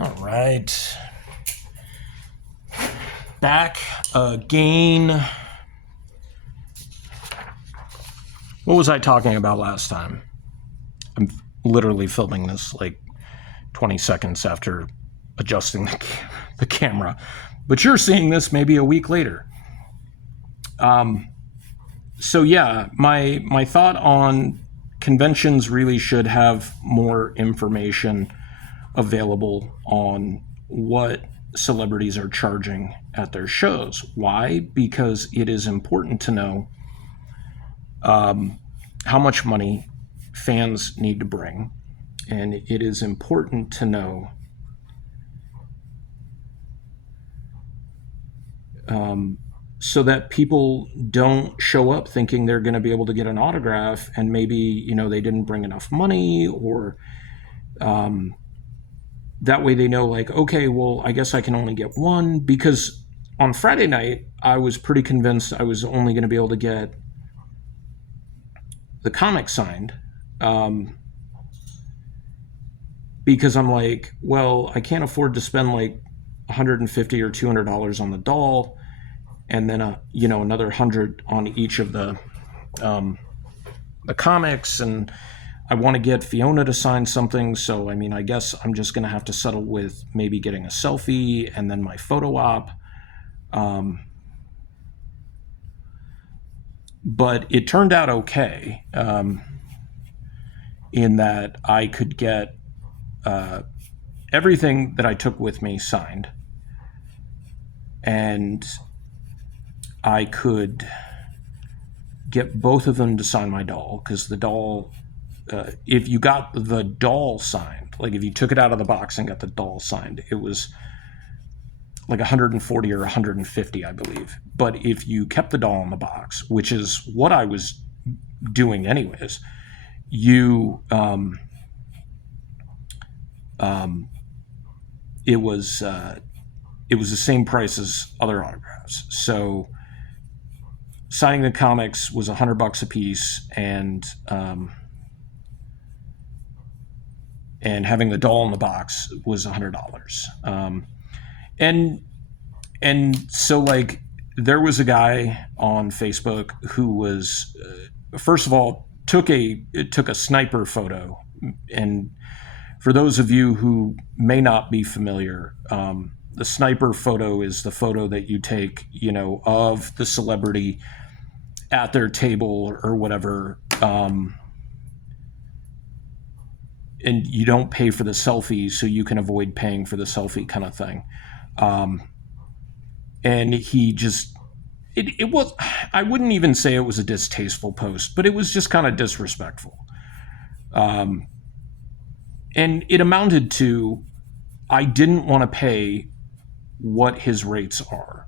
All right. Back again. What was I talking about last time? I'm literally filming this like 20 seconds after adjusting the camera. But you're seeing this maybe a week later. So yeah, my thought on conventions really should have more information available on what celebrities are charging at their shows. Why? Because it is important to know how much money fans need to bring, and it is important to know so that people don't show up thinking they're going to be able to get an autograph and maybe they didn't bring enough money, or that way they know, like, okay, well, I guess I can only get one. Because on Friday night I was pretty convinced I was only going to be able to get the comic signed, because I'm like, well, I can't afford to spend like $150 or $200 on the doll, and then another 100 on each of the comics, and I want to get Fiona to sign something. So I mean, I guess I'm just going to have to settle with maybe getting a selfie and then my photo op. But it turned out okay, in that I could get everything that I took with me signed, and I could get both of them to sign my doll, because the doll, if you got the doll signed, like if you took it out of the box and got the doll signed, it was like 140 or 150, I believe. But if you kept the doll in the box, which is what I was doing anyways, it was the same price as other autographs. So signing the comics was $100 a piece, and having the doll in the box was $100. And so, like, there was a guy on Facebook who was, first of all, took a sniper photo. And for those of you who may not be familiar, the sniper photo is the photo that you take, of the celebrity at their table or whatever, and you don't pay for the selfie, so you can avoid paying for the selfie, kind of thing. And he just, it was, I wouldn't even say it was a distasteful post, but it was just kind of disrespectful. And it amounted to, I didn't want to pay what his rates are.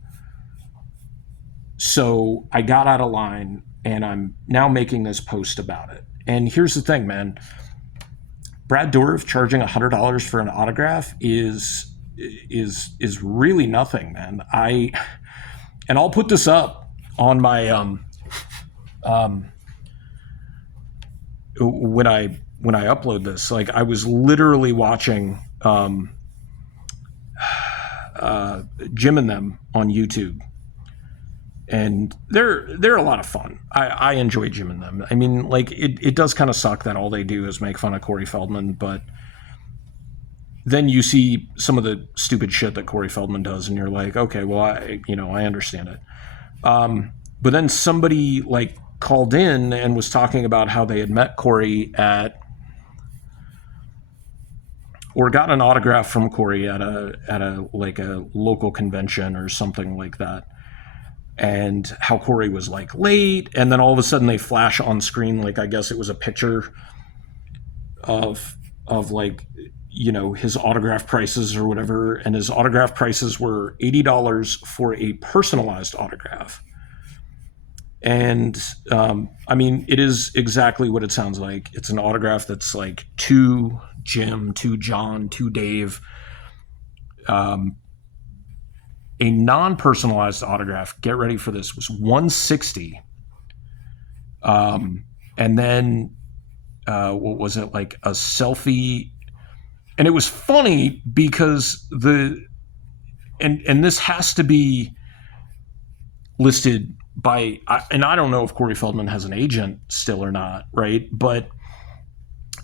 So I got out of line, and I'm now making this post about it. And here's the thing, man. Brad Dourif charging $100 for an autograph is really nothing, man. And I'll put this up on my when I upload this. Like, I was literally watching Jim and them on YouTube, and they're a lot of fun. I enjoy Jim and them. I mean, like, it does kind of suck that all they do is make fun of Corey Feldman, but then you see some of the stupid shit that Corey Feldman does, and you're like, okay, well, I understand it. But then somebody like called in and was talking about how they had met Corey or got an autograph from Corey at a like a local convention or something like that, and how Corey was like late, and then all of a sudden they flash on screen, like, I guess it was a picture of like, his autograph prices or whatever, and his autograph prices were $80 for a personalized autograph. And I mean, it is exactly what it sounds like. It's an autograph that's like to Jim, to John, to Dave. A non-personalized autograph, get ready for this, was $160. And then what was it, like a selfie And it was funny because and this has to be listed by, and I don't know if Corey Feldman has an agent still or not, right? But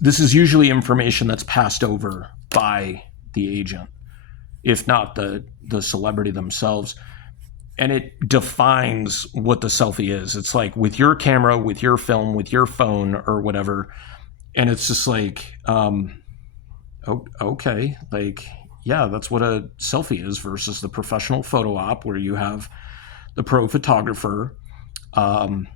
this is usually information that's passed over by the agent, if not the celebrity themselves. And it defines what the selfie is. It's like with your camera, with your film, with your phone or whatever. And it's just like, okay, like, yeah, that's what a selfie is versus the professional photo op where you have the pro photographer. And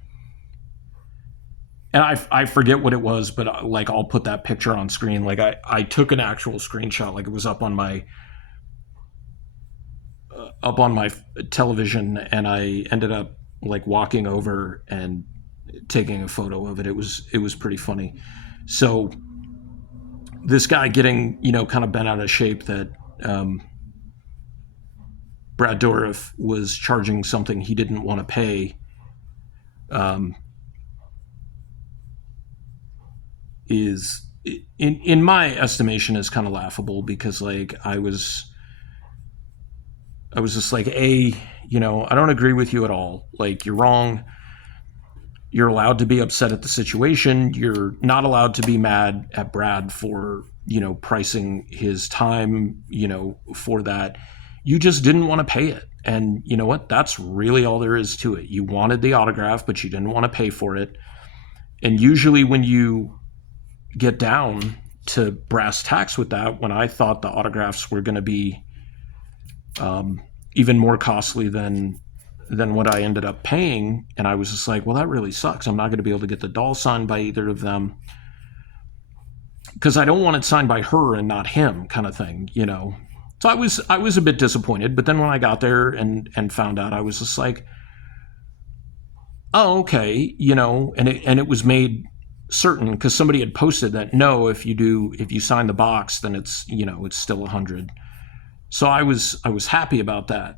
I forget what it was, but like I'll put that picture on screen. Like I took an actual screenshot, like it was up on my television, and I ended up like walking over and taking a photo of it. It was pretty funny. So this guy getting, kind of bent out of shape that Brad Dourif was charging something he didn't want to pay is, in my estimation, is kind of laughable, because like I was just like, I don't agree with you at all. Like, you're wrong. You're allowed to be upset at the situation. You're not allowed to be mad at Brad for, pricing his time, for that. You just didn't want to pay it. And you know what? That's really all there is to it. You wanted the autograph, but you didn't want to pay for it. And usually when you get down to brass tacks with that, when I thought the autographs were going to be even more costly than what I ended up paying, and I was just like, well, that really sucks. I'm not going to be able to get the doll signed by either of them, because I don't want it signed by her and not him, kind of thing, So I was a bit disappointed, but then when I got there and found out, I was just like, oh, okay, and it was made certain, because somebody had posted that, no, if you sign the box, then it's it's still $100. So I was happy about that,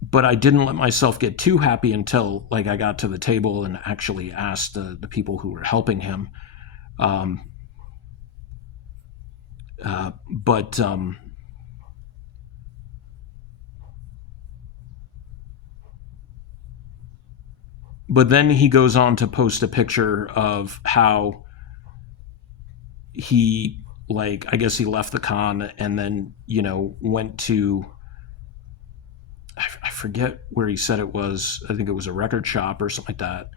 but I didn't let myself get too happy until like I got to the table and actually asked the people who were helping him. But then he goes on to post a picture of how he, like, I guess he left the con and then, went to, I forget where he said it was. I think it was a record shop or something like that.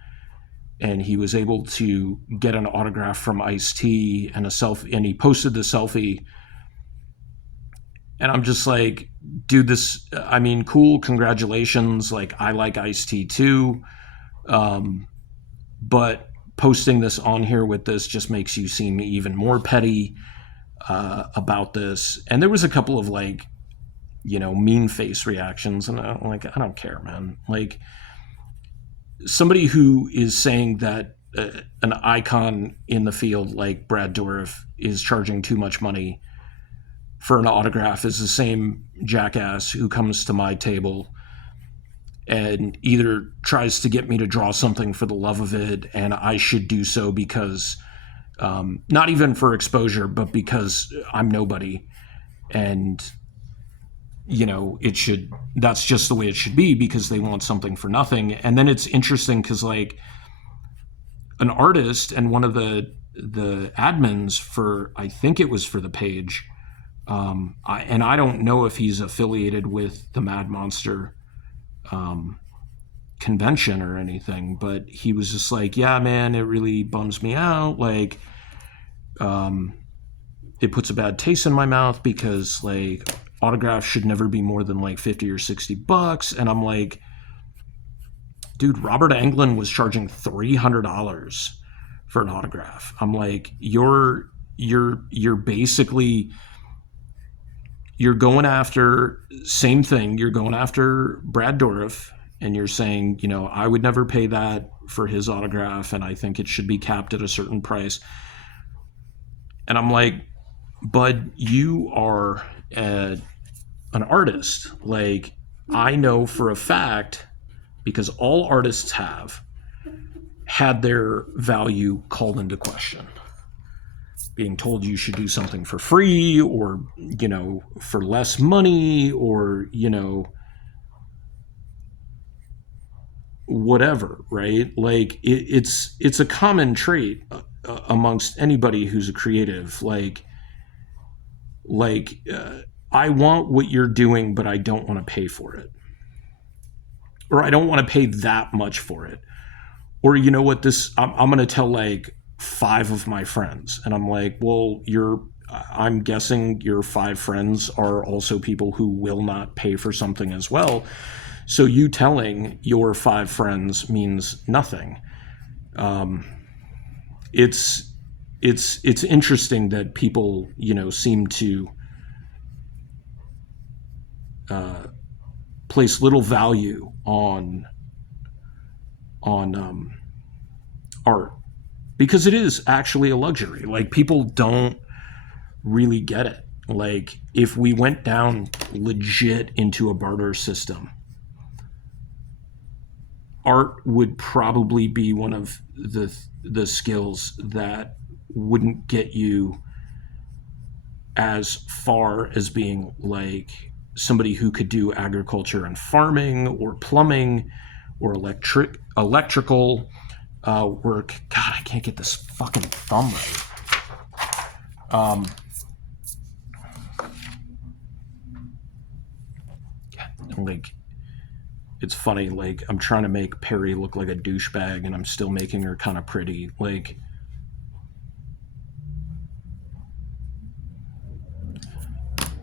And he was able to get an autograph from Ice-T and a selfie, and he posted the selfie. And I'm just like, dude, cool, congratulations. Like, I like Ice-T too. But posting this on here with this just makes you seem even more petty about this. And there was a couple of like, mean face reactions, and I'm like, I don't care, man. Like, somebody who is saying that an icon in the field like Brad Dourif is charging too much money for an autograph is the same jackass who comes to my table and either tries to get me to draw something for the love of it, and I should do so because, not even for exposure, but because I'm nobody, and that's just the way it should be, because they want something for nothing. And then it's interesting because like an artist and one of the admins for, I think it was for the page, I don't know if he's affiliated with the Mad Monster convention or anything, but he was just like, yeah, man, it really bums me out. Like, it puts a bad taste in my mouth because like autographs should never be more than like $50 or $60. And I'm like, dude, Robert Englund was charging $300 for an autograph. I'm like, you're basically, you're going after, same thing, you're going after Brad Dourif, and you're saying, I would never pay that for his autograph, and I think it should be capped at a certain price. And I'm like, bud, you are an artist. Like, I know for a fact, because all artists have had their value called into question. being told you should do something for free, or, you know, for less money, or, you know, whatever, right? Like it's a common trait amongst anybody who's a creative. I want what you're doing, but I don't want to pay for it, or I don't want to pay that much for it. Or, you know what, I'm going to tell like 5 of my friends, and I'm like, well, I'm guessing your 5 friends are also people who will not pay for something as well. So you telling your 5 friends means nothing. It's interesting that people, you know, seem to place little value on art, because it is actually a luxury. Like, people don't really get it. Like, if we went down legit into a barter system, art would probably be one of the skills that wouldn't get you as far as being like somebody who could do agriculture and farming, or plumbing, or electrical work. God, I can't get this fucking thumb right. Like, it's funny, like, I'm trying to make Perry look like a douchebag, and I'm still making her kind of pretty. Like,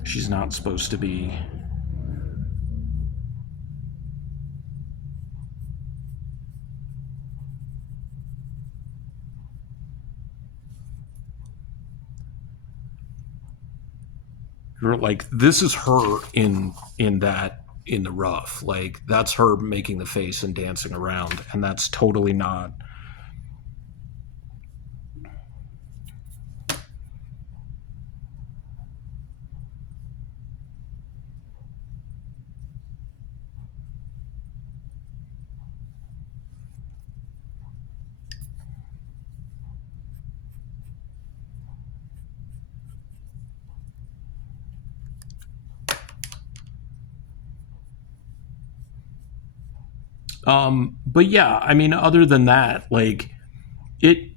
she's not supposed to be. Like, this is her in the rough. Like, that's her making the face and dancing around, and that's totally not. But yeah, I mean, other than that, like, it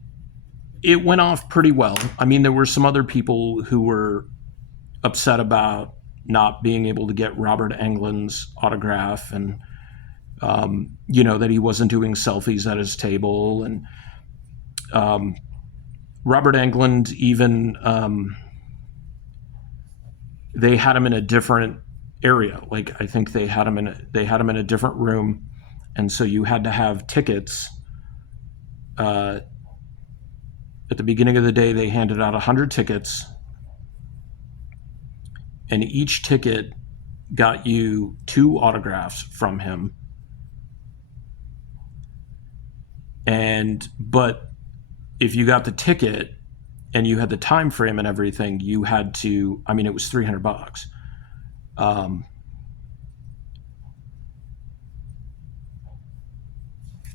went off pretty well. I mean, there were some other people who were upset about not being able to get Robert Englund's autograph, and you know, that he wasn't doing selfies at his table. And Robert Englund even, they had him in a different area. Like, I think they had him in a different room, and so you had to have tickets. At the beginning of the day, they handed out 100 tickets, and each ticket got you 2 autographs from him. But if you got the ticket and you had the time frame and everything, you had to, I mean, it was $300.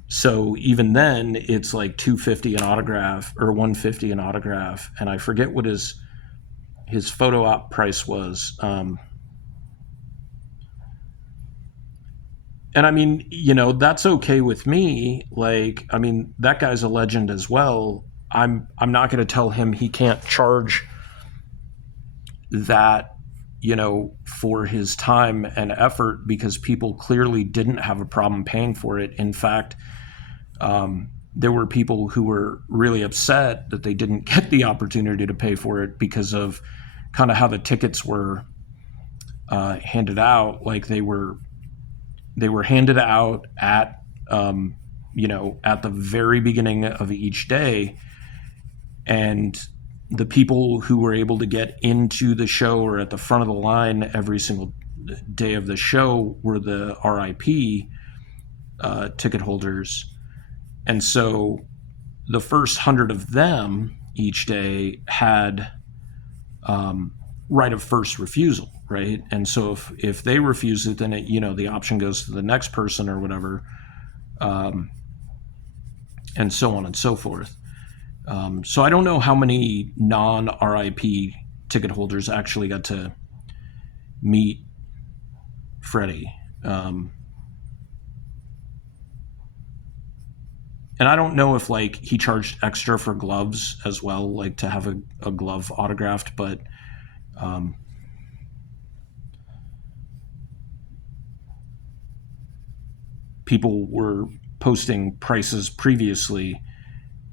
So even then, it's like $250 an autograph, or $150 an autograph, and I forget what his photo op price was. And I mean, you know, that's okay with me. Like, I mean, that guy's a legend as well. I'm not going to tell him he can't charge that, you know, for his time and effort, because people clearly didn't have a problem paying for it. In fact, there were people who were really upset that they didn't get the opportunity to pay for it because of kind of how the tickets were handed out. Like, they were handed out at, you know, at the very beginning of each day, and the people who were able to get into the show or at the front of the line every single day of the show were the RIP ticket holders. And so the first 100 of them each day had right of first refusal, right? And so if they refuse it, then it, you know, the option goes to the next person or whatever, and so on and so forth. So I don't know how many non-RIP ticket holders actually got to meet Freddie. And I don't know if like he charged extra for gloves as well, like to have a glove autographed, but people were posting prices previously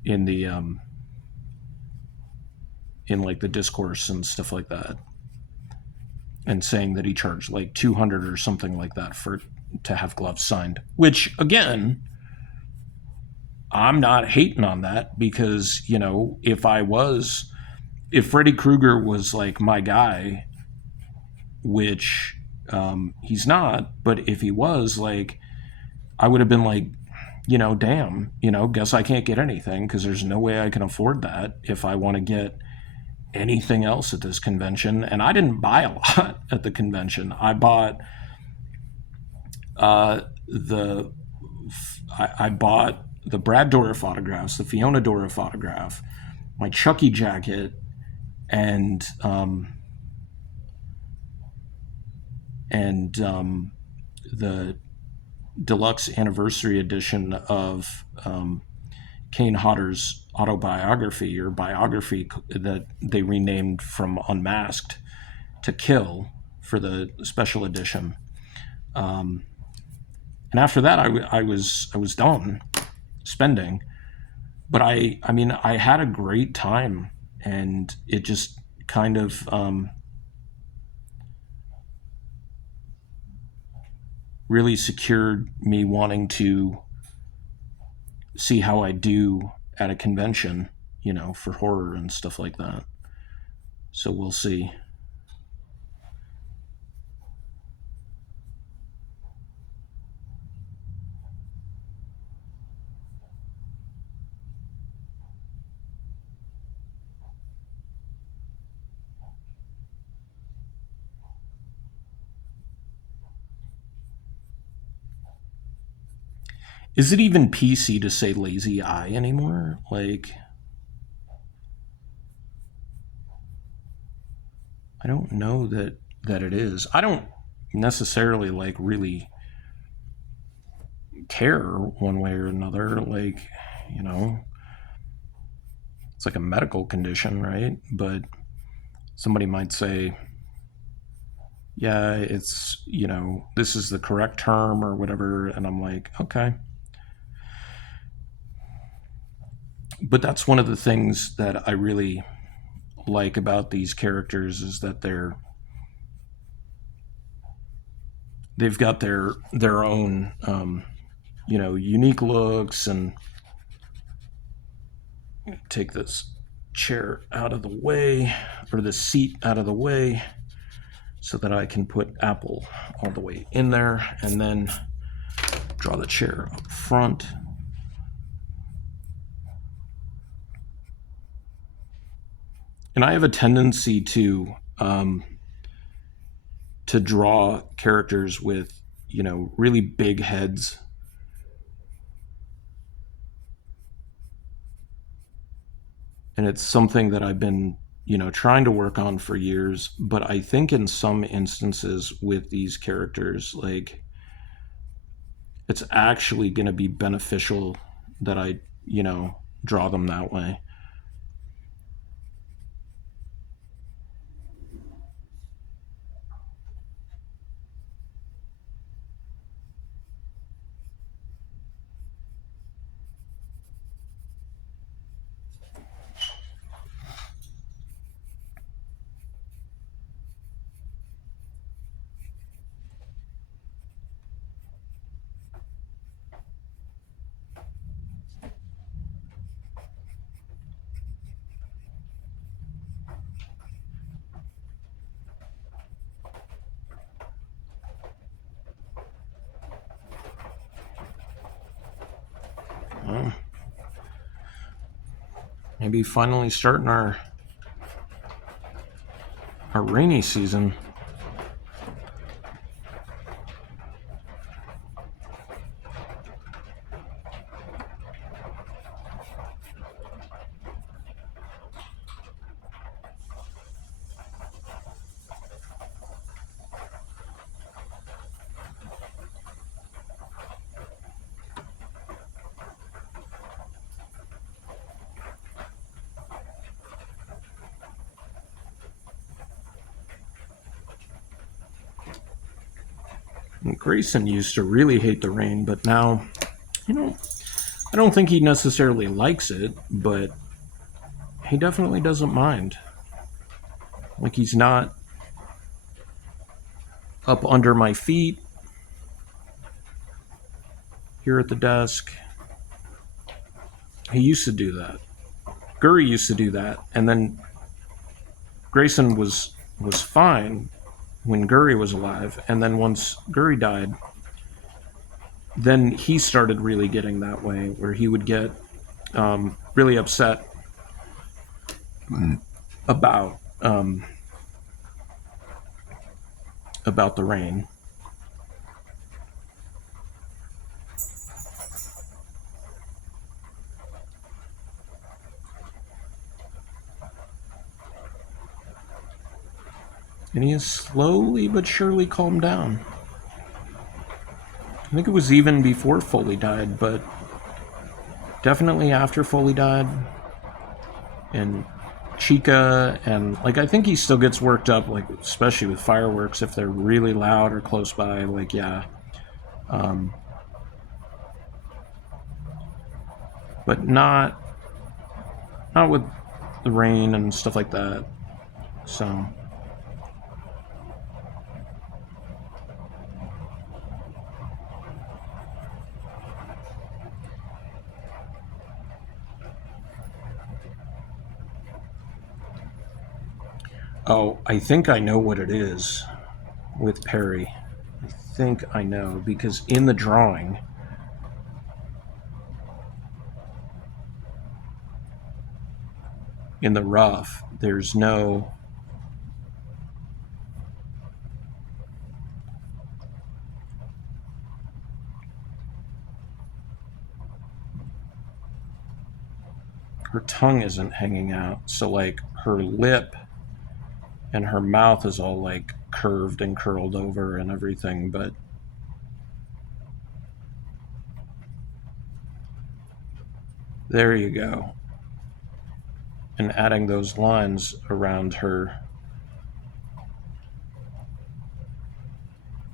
in the in like the discourse and stuff like that, and saying that he charged like 200 or something like that for to have gloves signed, which again, I'm not hating on that, because if Freddy Krueger was like my guy, which he's not, but if he was, like, I would have been like, damn, guess I can't get anything, because there's no way I can afford that if I want to get anything else at this convention. And I didn't buy a lot at the convention. I bought the Brad Dourif photographs, the Fiona Dourif photograph, my Chucky jacket, and the deluxe anniversary edition of Kane Hodder's autobiography, or biography, that they renamed from Unmasked to Kill for the special edition. And after that, I was done spending. But I mean, I had a great time, and it just kind of really secured me wanting to see how I do at a convention, for horror and stuff like that. So we'll see. Is it even PC to say lazy eye anymore? Like, I don't know that it is. I don't necessarily like really care one way or another. Like, it's like a medical condition, right? But somebody might say, yeah, it's, this is the correct term or whatever. And I'm like, okay. But that's one of the things that I really like about these characters, is that they've got their own unique looks. And take this chair out of the way, or the seat out of the way, so that I can put Apple all the way in there, and then draw the chair up front. And I have a tendency to draw characters with, really big heads. And it's something that I've been, trying to work on for years. But I think in some instances with these characters, like, it's actually going to be beneficial that I, draw them that way. Well, maybe finally starting our rainy season. And Grayson used to really hate the rain, but now, you know, I don't think he necessarily likes it, but he definitely doesn't mind. Like, he's not up under my feet here at the desk. He used to do that. Guri used to do that, and then Grayson was fine when Guri was alive, and then once Guri died, then he started really getting that way, where he would get really upset about the rain. And he has slowly but surely calmed down. I think it was even before Foley died, but definitely after Foley died. And Chica, and like, I think he still gets worked up, like, especially with fireworks, if they're really loud or close by, like, yeah. But not with the rain and stuff like that. So... Oh, I think I know what it is with Perry. I think I know, because in the drawing, in the rough, there's no... her tongue isn't hanging out, so like her lip and her mouth is all like curved and curled over and everything, but there you go. And adding those lines around her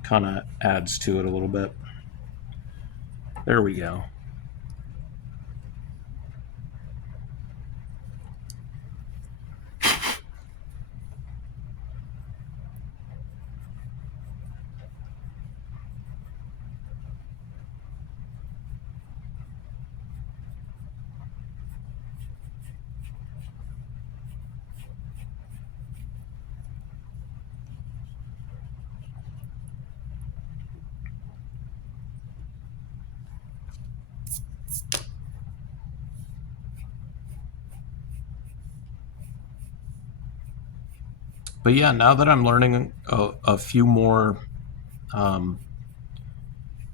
kind of adds to it a little bit. There we go. But yeah, now that I'm learning a few more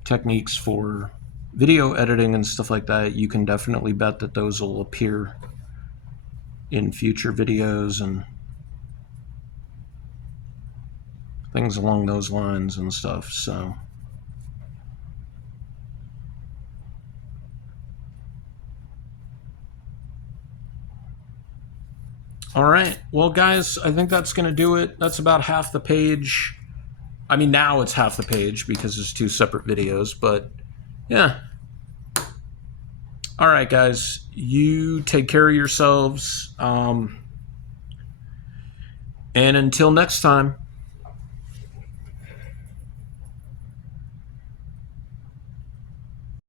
techniques for video editing and stuff like that, you can definitely bet that those will appear in future videos and things along those lines and stuff. So all right, well guys, I think that's gonna do it. That's about half the page. I mean, now it's half the page because it's two separate videos, but yeah. All right, guys, you take care of yourselves. And until next time.